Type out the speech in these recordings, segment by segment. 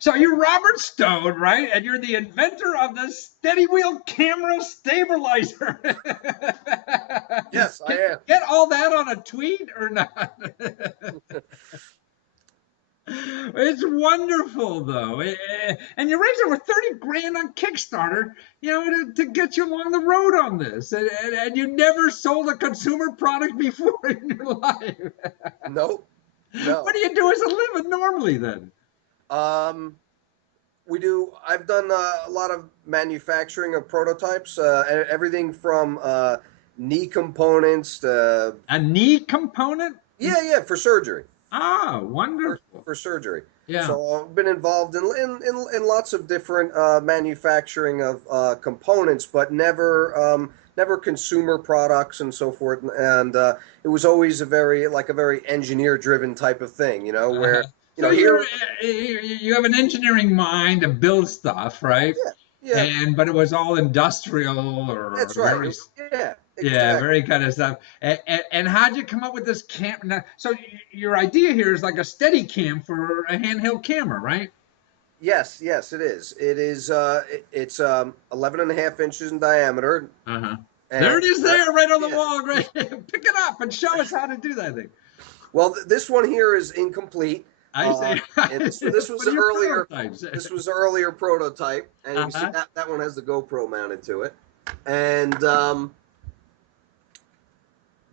So you're Robert Stone, right? And you're the inventor of the steady wheel camera stabilizer. Yes, I Can you am. get all that on a tweet or not? It's wonderful, though. And you raised over 30 grand on Kickstarter, to get you along the road on this. And you never sold a consumer product before in your life. Nope. What No. do you do as a living normally then? Um, we do. I've done a lot of manufacturing of prototypes. Everything from knee components to A knee component? yeah, for surgery. Ah, for, wonderful. for surgery. Yeah. So I've been involved in lots of different manufacturing of components, but never consumer products and so forth. And it was always a very engineer driven type of thing, Uh-huh. where So here, you have an engineering mind to build stuff, right? yeah, yeah, But it was all industrial or that's right. very, Yeah, yeah, exactly. very kind of stuff. And how'd you come up with this cam? Now, so your idea here is like a steady cam for a handheld camera, right? Yes, yes, it is. It's 11 and a half inches in diameter, Uh-huh. There and it is there, right on the yeah. wall. Right? Pick it up and show us how to do that thing. Well, this one here is incomplete. I Uh, say, and this was what are the your earlier prototypes? this was the earlier prototype, and you can see Uh-huh. that one has the GoPro mounted to it, and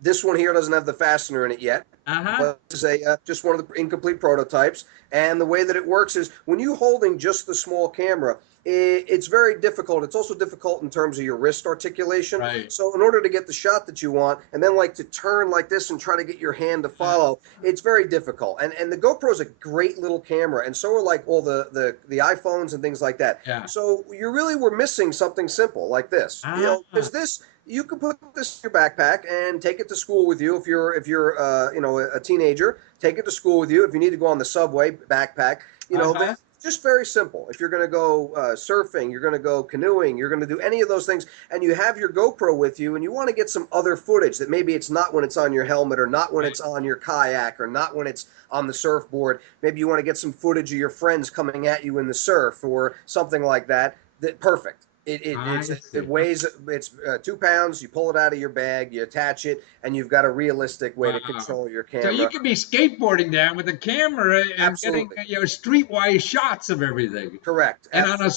this one here doesn't have the fastener in it yet, Uh-huh. but this is just one of the incomplete prototypes. And the way that it works is when you're holding just the small camera, it's very difficult. It's also difficult in terms of your wrist articulation. Right. So in order to get the shot that you want, and then like to turn like this and try to get your hand to Uh, follow, it's very difficult. And the GoPro is a great little camera, and so are like all the iPhones and things like that. yeah. So you really were missing something simple like this, Ah. because this you could put this in your backpack and take it to school with you if you're a teenager. Take it to school with you. If you need to go on the subway, backpack. Uh-huh. Just very simple. If you're going to go surfing, you're going to go canoeing, you're going to do any of those things, and you have your GoPro with you, and you want to get some other footage that maybe it's not when it's on your helmet, or not when Right. it's on your kayak, or not when it's on the surfboard. Maybe you want to get some footage of your friends coming at you in the surf or something like that. That perfect. I It see. weighs it's 2 pounds. You pull it out of your bag, you attach it, and you've got a realistic way to Wow. control your So you camera. could be skateboarding down with a camera and getting Absolutely streetwise shots of everything, correct. and on a Absolutely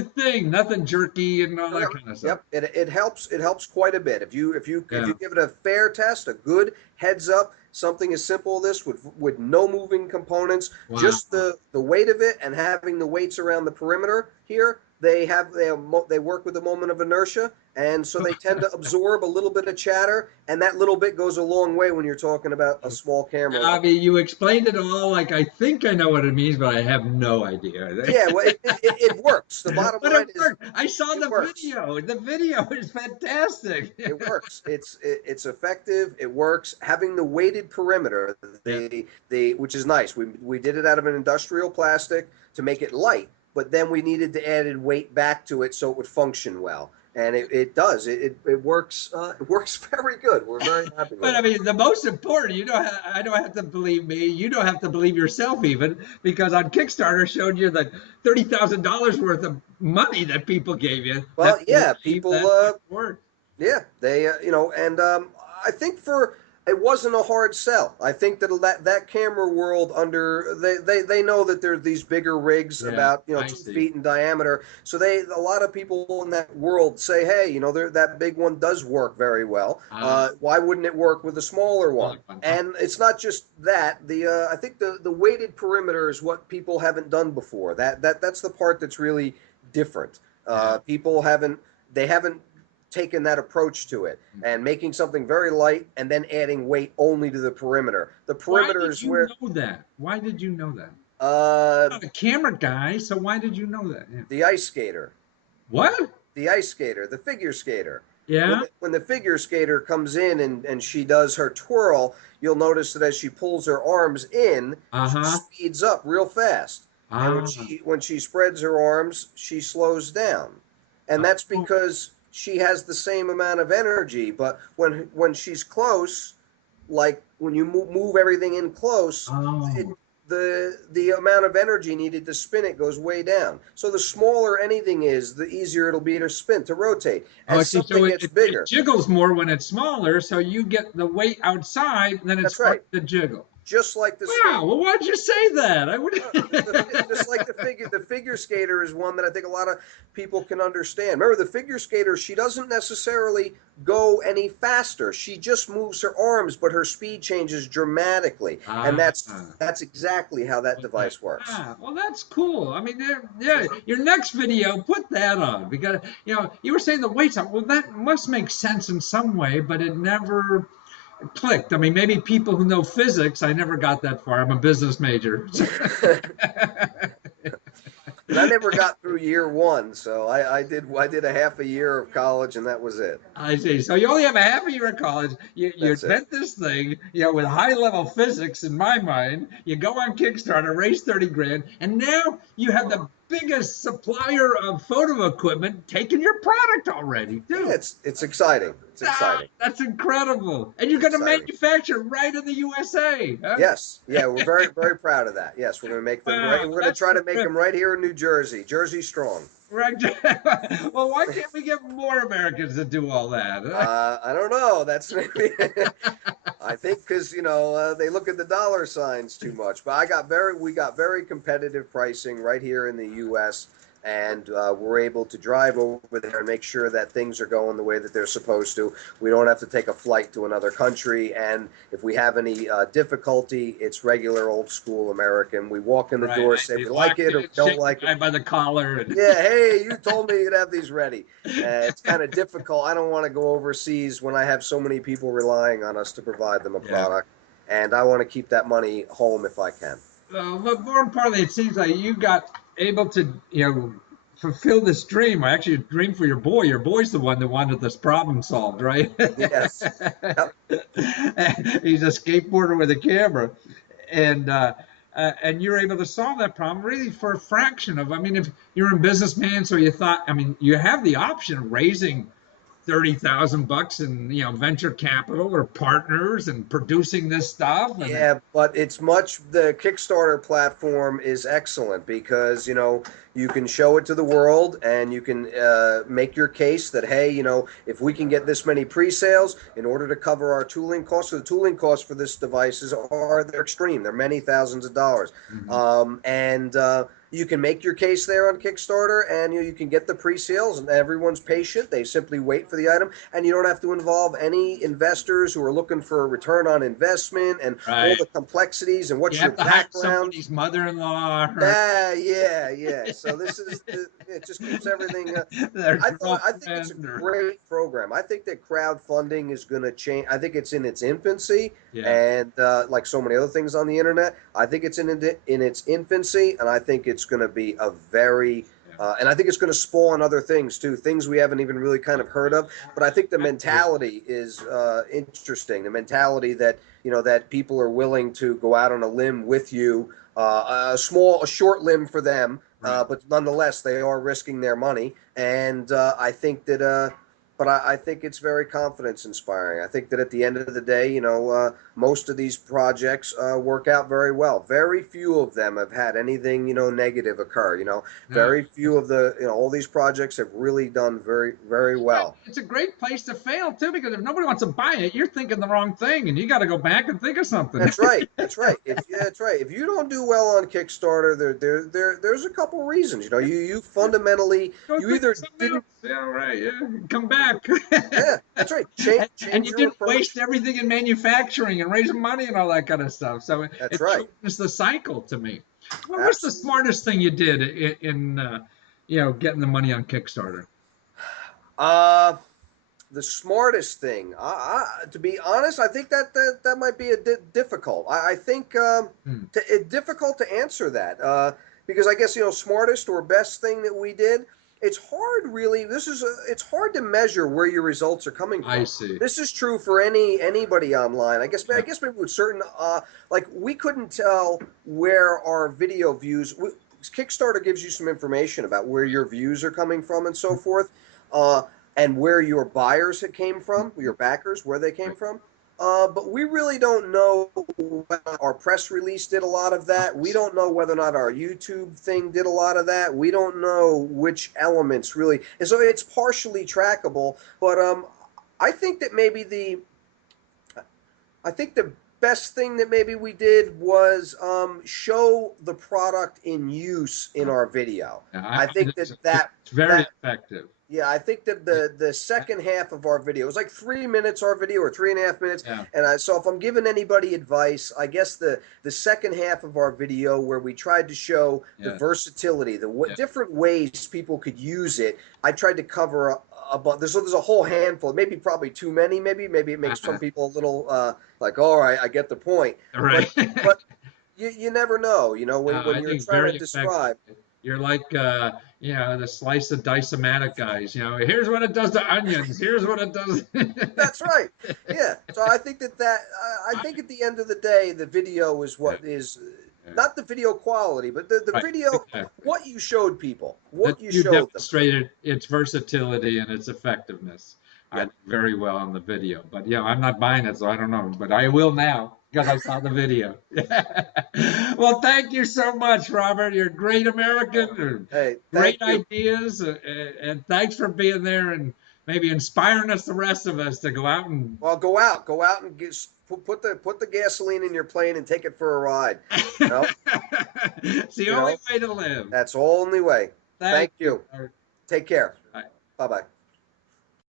smooth thing, nothing jerky and all that correct. kind of stuff. Yep. It helps. It helps quite a bit. If you Yeah. give it a fair test, a good heads up, something as simple as this with no moving components, Wow. just the weight of it and having the weights around the perimeter here. They work with the moment of inertia, and so they tend to absorb a little bit of chatter, and that little bit goes a long way when you're talking about a small camera I like. mean, you explained it all like I think I know what it means, but I have no idea. Yeah, well, it works. The bottom But it line is worked. I saw it the works. video. The video is fantastic. It works. It's effective. It works. Having the weighted perimeter, Yeah. which is nice. We did it out of an industrial plastic to make it light, but then we needed to add weight back to it so it would function well, and it does. It works. It works very good. We're very happy with But I it. mean, the most important, I don't have to believe me. You don't have to believe yourself even, because on Kickstarter showed you that $30,000 worth of money that people gave you Well, that yeah, believe people. that it worked. Yeah, they and I think for it wasn't a hard sell. I think that camera world they know that there's these bigger rigs Yeah, about I two see. feet in diameter. So a lot of people in that world say, hey, that big one does work very well. Uh, Why wouldn't it work with a smaller one? Another one. And it's not just that. I think the weighted perimeter is what people haven't done before. That's the part that's really different. Yeah. People haven't they haven't taken that approach to it and making something very light and then adding weight only to the perimeter. The Why perimeter did is you where know that? Why did you know that? uh, You're not a camera guy, so why did you know that? Yeah. the ice skater, What? the figure skater. Yeah. When the figure skater comes in and she does her twirl, you'll notice that as she pulls her arms in, she Uh-huh. speeds up real fast. And Ah. when she spreads her arms, she slows down. And that's Oh. because she has the same amount of energy, but when she's close, like when you move everything in close, it Oh. the amount of energy needed to spin it goes way down. So the smaller anything is, the easier it'll be to spin, to rotate. Oh, I As see. So something gets it bigger, jiggles more when it's smaller, so you get the weight outside, then it's that's right. starting to jiggle. Just like the Wow. skate. Well, why'd you say that? I Just like would. the figure skater is one that I think a lot of people can understand. Remember, the figure skater, she doesn't necessarily go any faster. She just moves her arms, but her speed changes dramatically, and Ah. that's exactly how that Okay. device works. Well, that's cool. I mean, yeah, your next video, put that on because you were saying the weights. Well, that must make sense in some way, but it never clicked. I mean, maybe people who know physics. I never got that far. I'm a business major. And I never got through year one, so I did a half a year of college, and that was it. I see. So you only have a half a year of college. You That's it. invent this thing, with high level physics in my mind. You go on Kickstarter, raise 30 grand, and now you have the biggest supplier of photo equipment taking your product already, Yeah, too. it's exciting. It's exciting. That's incredible. And you're It's going to exciting. manufacture right in the USA. Huh? Yes, yeah, we're very very proud of that. Yes, we're going to make them right. Wow, We're going to that's try to make them terrific. right here in New Jersey. Jersey strong. Right. Well, why can't we get more Americans to do all that? I don't know. That's maybe. I think because they look at the dollar signs too much. But we got very competitive pricing right here in the U.S. and we're able to drive over there and make sure that things are going the way that they're supposed to. We don't have to take a flight to another country, and if we have any difficulty, it's regular old school American. We walk in the Right. door, I say see. we like Locked it or in, we don't shake the like it. guy by the collar. And Yeah, hey, you told me you'd have these ready. It's kind of difficult. I don't want to go overseas when I have so many people relying on us to provide them a yeah. product, and I want to keep that money home if I can. But more importantly, it seems like you got able to, fulfill this dream. Actually, a dream for your boy. Your boy's the one that wanted this problem solved, right? Yes. Yep. He's a skateboarder with a camera, and and you're able to solve that problem really for a fraction of. I mean, if you're a businessman, so you thought, I mean, you have the option of raising $30,000 in venture capital or partners and producing this stuff and Yeah, but the Kickstarter platform is excellent because, you can show it to the world and you can make your case that, hey, if we can get this many pre-sales in order to cover our tooling costs, so the tooling costs for this devices they're extreme. They're many thousands of dollars. Mhm. And you can make your case there on Kickstarter and you can get the pre-sales and everyone's patient. They simply wait for the item and you don't have to involve any investors who are looking for a return on investment and all right. the complexities and You what's your have to hire background. somebody's mother-in-law. Her, Yeah. So it just keeps everything. their I think it's a girlfriend, or great program. I think that crowdfunding is going to change. I think it's in its infancy, yeah. and like so many other things on the internet, I think it's in its infancy, and I think it's going to be a very Yeah. and I think it's going to spawn other things too, things we haven't even really kind of heard of. But I think the I agree. mentality is interesting. The mentality that that people are willing to go out on a limb with you, a short limb for them, Right. but nonetheless they are risking their money. And I think that, but I think it's very confidence inspiring. I think that at the end of the day, most of these projects work out very well. Very few of them have had anything negative occur. No. Very few of the all these projects have really done very very well. It's a great place to fail too, because if nobody wants to buy it, you're thinking the wrong thing, and you got to go back and think of something. That's right. That's right. That's right. If you don't do well on Kickstarter, there's a couple reasons. You fundamentally Go you think of either something else. didn't. Yeah, right. Yeah, come back. Yeah, that's right. Change And change you your didn't waste approach. everything in manufacturing and raising money and all that kind of stuff. So That's it right. shortens the cycle to me. What's the Absolutely. smartest thing you did in getting the money on Kickstarter? Uh, the smartest thing, to be honest, I think that might be difficult. I think Hmm. difficult to answer that because I guess smartest or best thing that we did. It's hard, really. It's hard to measure where your results are coming I from. see. This is true for anybody online. I guess I Yeah. guess maybe with certain like we couldn't tell where our video views. Kickstarter gives you some information about where your views are coming from and so forth. Uh, and where your buyers came from, your backers, where they came Right. from. But we really don't know whether our press release did a lot of that. We don't know whether or not our YouTube thing did a lot of that. We don't know which elements really. And so it's partially trackable. But I think that maybe I think the best thing that maybe we did was show the product in use in our video. Yeah, I think it's very that effective. yeah, I think that the second half of our video, it was like 3 minutes, our video, or 3.5 minutes. Yeah. And so if I'm giving anybody advice, I guess the second half of our video, where we tried to show the versatility, different ways people could use it, I tried to cover about there's a whole handful, maybe probably too many, maybe it makes some people a little like, all right, I get the point. Right. But you never know, when I you're think trying very to effective. describe. You're like, the slice of dice-o-matic guys. Here's what it does to onions. Here's what it does. That's right. Yeah. So I think I think at the end of the day, the video is what is not the video quality, but the Right, video, exactly. what you showed people, That what you you showed them. demonstrated its versatility and its effectiveness. I Yeah. think very well on the video. But I'm not buying it, so I don't know. But I will now because I saw the video. Well, thank you so much, Robert. You're a great American. Hey, Great thank you. ideas, and thanks for being there and maybe inspiring us, the rest of us, to go out and. Well, go out and put the gasoline in your plane and take it for a ride. You know, It's the you only know, way to live. that's the only way. Thank Thank you. you. Take care. Bye. Bye bye.